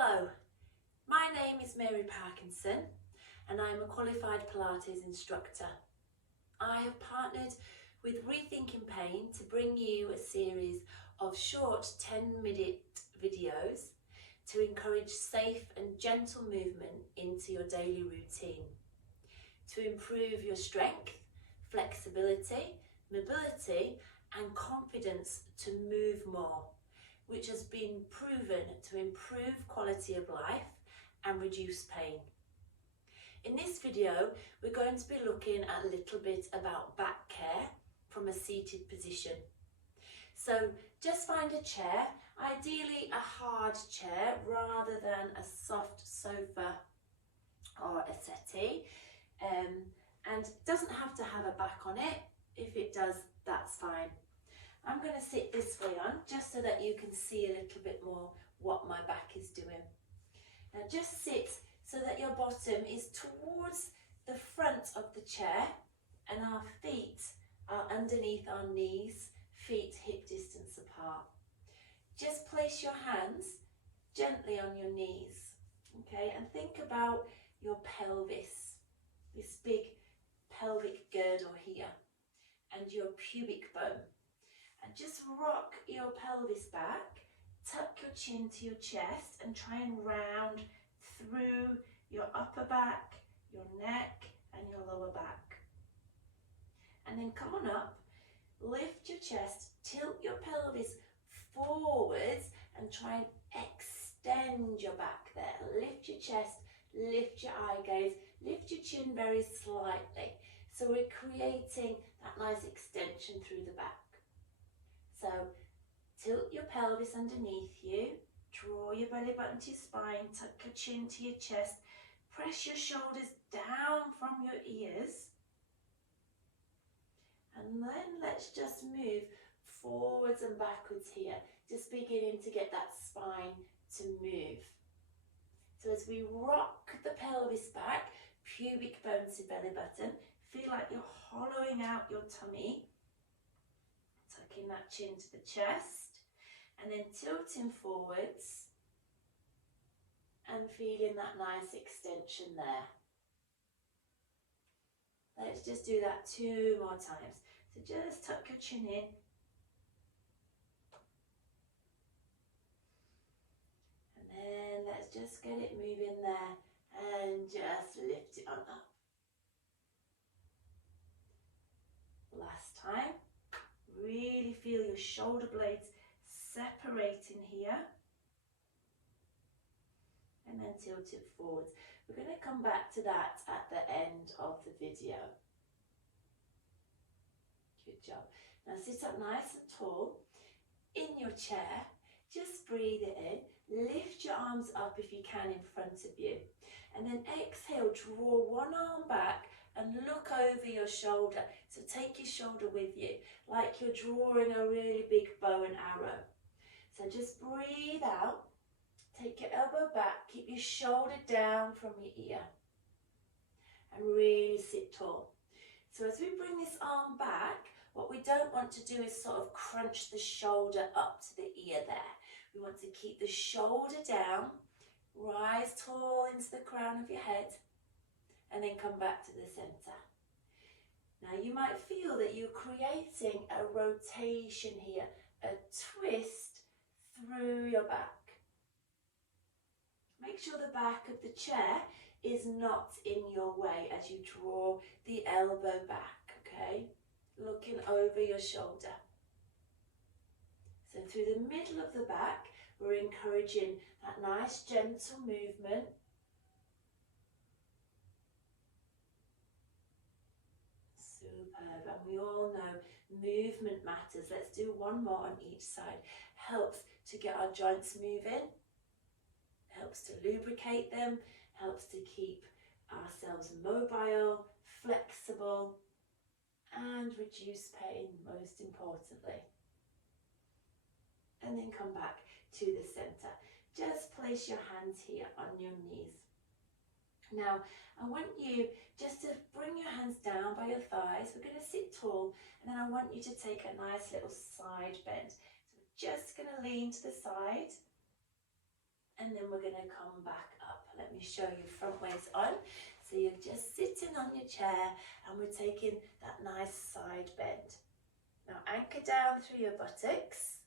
Hello, my name is Mary Parkinson and I'm a qualified Pilates instructor. I have partnered with Rethinking Pain to bring you a series of short 10-minute videos to encourage safe and gentle movement into your daily routine, to improve your strength, flexibility, mobility and confidence to move more, which has been proven to improve quality of life and reduce pain. In this video, we're going to be looking at a little bit about back care from a seated position. So just find a chair, ideally a hard chair rather than a soft sofa or a settee, and it doesn't have to have a back on it. If it does, that's fine. I'm going to sit this way on just so that you can see a little bit more what my back is doing. Now just sit so that your bottom is towards the front of the chair and our feet are underneath our knees, feet hip distance apart. Just place your hands gently on your knees, okay, and think about your pelvis, this big pelvic girdle here, and your pubic bone. And just rock your pelvis back, tuck your chin to your chest and try and round through your upper back, your neck and your lower back. And then come on up, lift your chest, tilt your pelvis forwards and try and extend your back there. Lift your chest, lift your eye gaze, lift your chin very slightly. So we're creating that nice extension through the back. So tilt your pelvis underneath you, draw your belly button to your spine, tuck your chin to your chest, press your shoulders down from your ears. And then let's just move forwards and backwards here, just beginning to get that spine to move. So as we rock the pelvis back, pubic bone to belly button, feel like you're hollowing out your tummy. Tucking that chin to the chest and then tilting forwards and feeling that nice extension there. Let's just do that 2 more times. So just tuck your chin in and then let's just get it moving there and just lift it on up. Last time. Really feel your shoulder blades separating here and then tilt it forwards. We're going to come back to that at the end of the video. Good job. Now sit up nice and tall in your chair. Just breathe it in. Lift your arms up if you can in front of you. And then exhale, draw one arm back and look over your shoulder. So take your shoulder with you, like you're drawing a really big bow and arrow. So just breathe out, take your elbow back, keep your shoulder down from your ear, and really sit tall. So as we bring this arm back, what we don't want to do is sort of crunch the shoulder up to the ear there. We want to keep the shoulder down, rise tall into the crown of your head, and then come back to the center. Now you might feel that you're creating a rotation here, a twist through your back. Make sure the back of the chair is not in your way as you draw the elbow back, okay? Looking over your shoulder. So through the middle of the back, we're encouraging that nice gentle movement. Superb, and we all know movement matters. Let's do one more on each side. Helps to get our joints moving, helps to lubricate them, helps to keep ourselves mobile, flexible, and reduce pain, most importantly. And then come back to the center. Just place your hands here on your knees. Now, I want you just to bring your hands down by your thighs. We're going to sit tall, and then I want you to take a nice little side bend. So we're just going to lean to the side and then we're going to come back up. Let me show you front ways on. So you're just sitting on your chair and we're taking that nice side bend. Now anchor down through your buttocks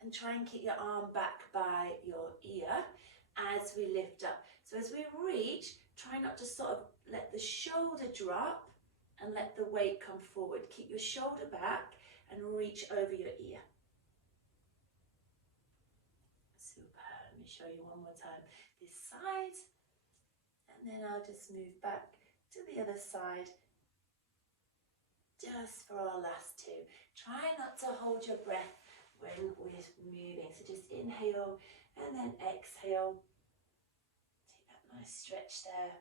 and try and keep your arm back by your ear as we lift up. So as we reach, try not to sort of let the shoulder drop and let the weight come forward. Keep your shoulder back and reach over your ear. Super. Let me show you one more time. This side, and then I'll just move back to the other side just for our last two. Try not to hold your breath when we're moving. So just inhale and then exhale. Take that nice stretch there.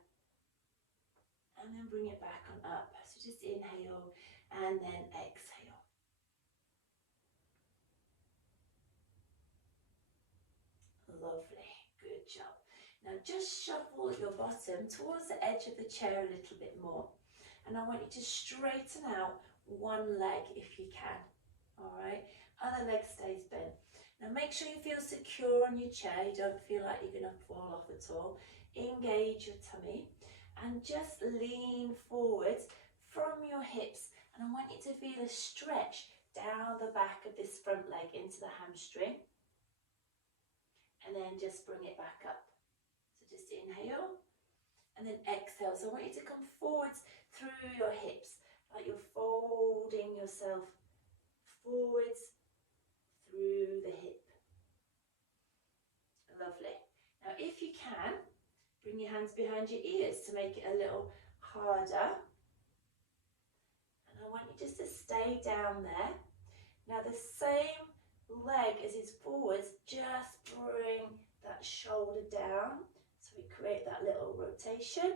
And then bring it back on up. So just inhale and then exhale. Lovely, good job. Now just shuffle your bottom towards the edge of the chair a little bit more. And I want you to straighten out one leg if you can. All right, other leg stays bent. Now make sure you feel secure on your chair. You don't feel like you're going to fall off at all. Engage your tummy. And just lean forwards from your hips. And I want you to feel a stretch down the back of this front leg into the hamstring. And then just bring it back up. So just inhale and then exhale. So I want you to come forwards through your hips, like you're folding yourself forwards through the hip. Lovely. Now if you can, bring your hands behind your ears to make it a little harder. And I want you just to stay down there. Now the same leg as is forwards, just bring that shoulder down. So we create that little rotation.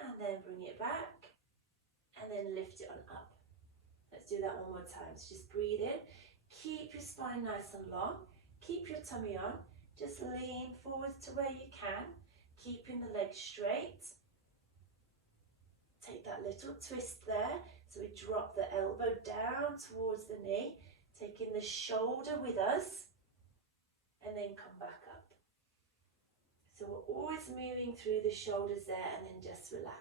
And then bring it back. And then lift it on up. Let's do that one more time. So just breathe in. Keep your spine nice and long. Keep your tummy on. Just lean forwards to where you can. Keeping the leg straight. Take that little twist there. So we drop the elbow down towards the knee, taking the shoulder with us, and then come back up. So we're always moving through the shoulders there, and then just relax.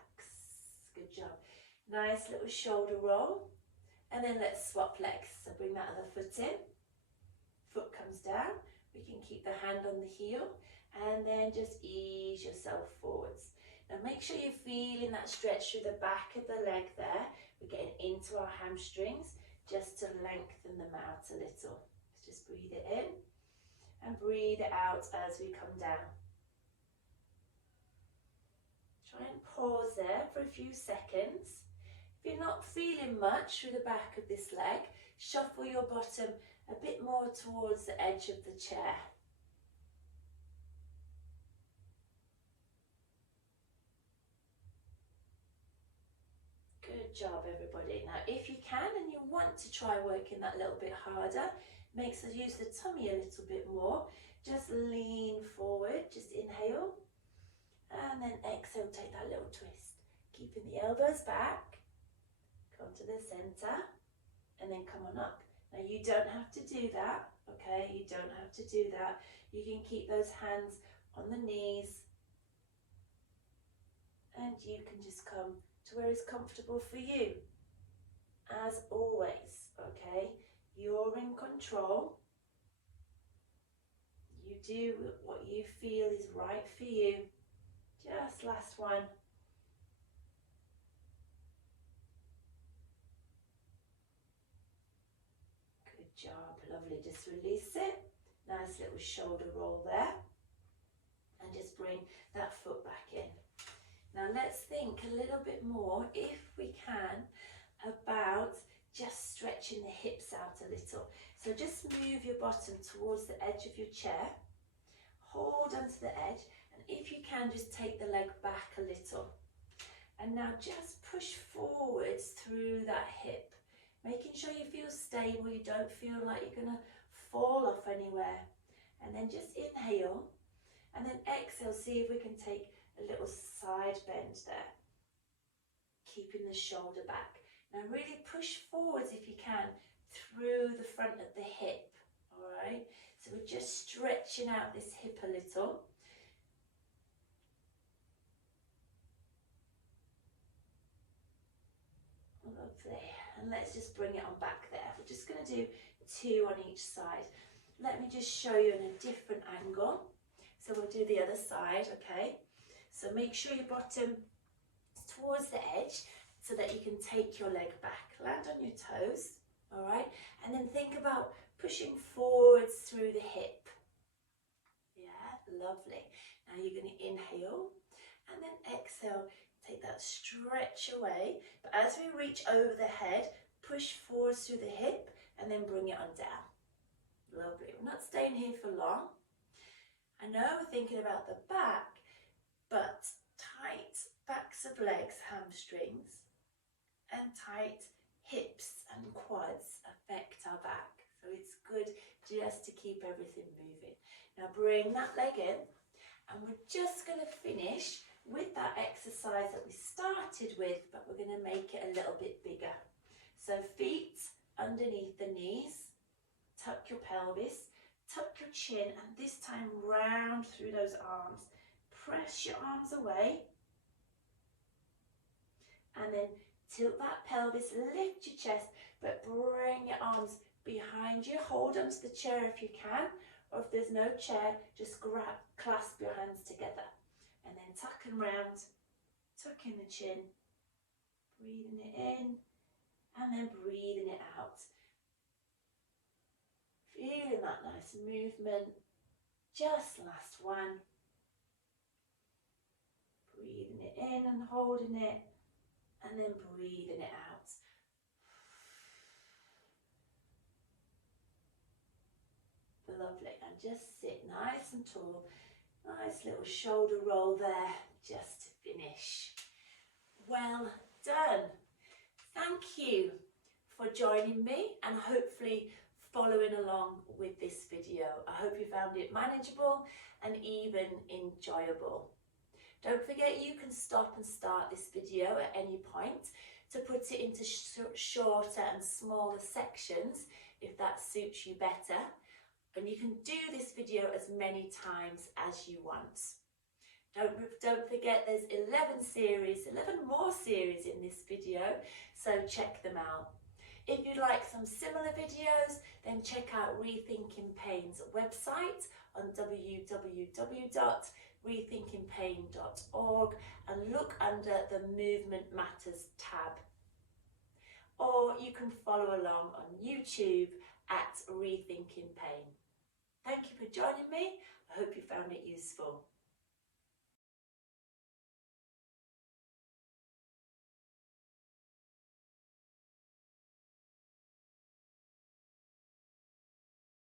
Good job. Nice little shoulder roll. And then let's swap legs. So bring that other foot in. Foot comes down. We can keep the hand on the heel. And then just ease yourself forwards. Now make sure you're feeling that stretch through the back of the leg there. We're getting into our hamstrings just to lengthen them out a little. So just breathe it in and breathe it out as we come down. Try and pause there for a few seconds. If you're not feeling much through the back of this leg, shuffle your bottom a bit more towards the edge of the chair. Good job, everybody. Now, if you can and you want to try working that little bit harder, makes us use the tummy a little bit more. Just lean forward, just inhale, and then exhale, take that little twist. Keeping the elbows back, come to the center, and then come on up. Now, you don't have to do that, okay? You don't have to do that. You can keep those hands on the knees, and you can just come to where is comfortable for you. As always, okay? You're in control. You do what you feel is right for you. Just last one. Good job, lovely. Just release it. Nice little shoulder roll there. And just bring that foot back in. Now let's think a little bit more, if we can, about just stretching the hips out a little. So just move your bottom towards the edge of your chair. Hold onto the edge, and if you can, just take the leg back a little. And now just push forwards through that hip, making sure you feel stable, you don't feel like you're going to fall off anywhere. And then just inhale, and then exhale, see if we can take a little side bend there, keeping the shoulder back. Now really push forwards if you can through the front of the hip, all right? So we're just stretching stretching out this hip a little. Lovely. And let's just bring it on back there. We're just going to do 2 on each side. Let me just show you in a different angle. So we'll do the other side, okay? So make sure your bottom is towards the edge so that you can take your leg back. Land on your toes, all right? And then think about pushing forwards through the hip. Yeah, lovely. Now you're going to inhale and then exhale. Take that stretch away. But as we reach over the head, push forwards through the hip and then bring it on down. Lovely. We're not staying here for long. I know we're thinking about the back, but tight backs of legs, hamstrings, and tight hips and quads affect our back. So it's good just to keep everything moving. Now bring that leg in, and we're just going to finish with that exercise that we started with, but we're going to make it a little bit bigger. So feet underneath the knees, tuck your pelvis, tuck your chin, and this time round through those arms. Press your arms away, and then tilt that pelvis, lift your chest, but bring your arms behind you. Hold onto the chair if you can, or if there's no chair, just clasp your hands together. And then tuck and round, tuck in the chin, breathing it in, and then breathing it out. Feeling that nice movement. Just last one. Breathing it in and holding it, and then breathing it out. Lovely. And just sit nice and tall. Nice little shoulder roll there, just to finish. Well done. Thank you for joining me and hopefully following along with this video. I hope you found it manageable and even enjoyable. Don't forget you can stop and start this video at any point to put it into shorter and smaller sections if that suits you better. And you can do this video as many times as you want. Don't forget there's 11 more series in this video, so check them out. If you'd like some similar videos, then check out Rethinking Pain's website on www.rethinkingpain.org and look under the Movement Matters tab. Or you can follow along on YouTube at Rethinking Pain. Thank you for joining me. I hope you found it useful.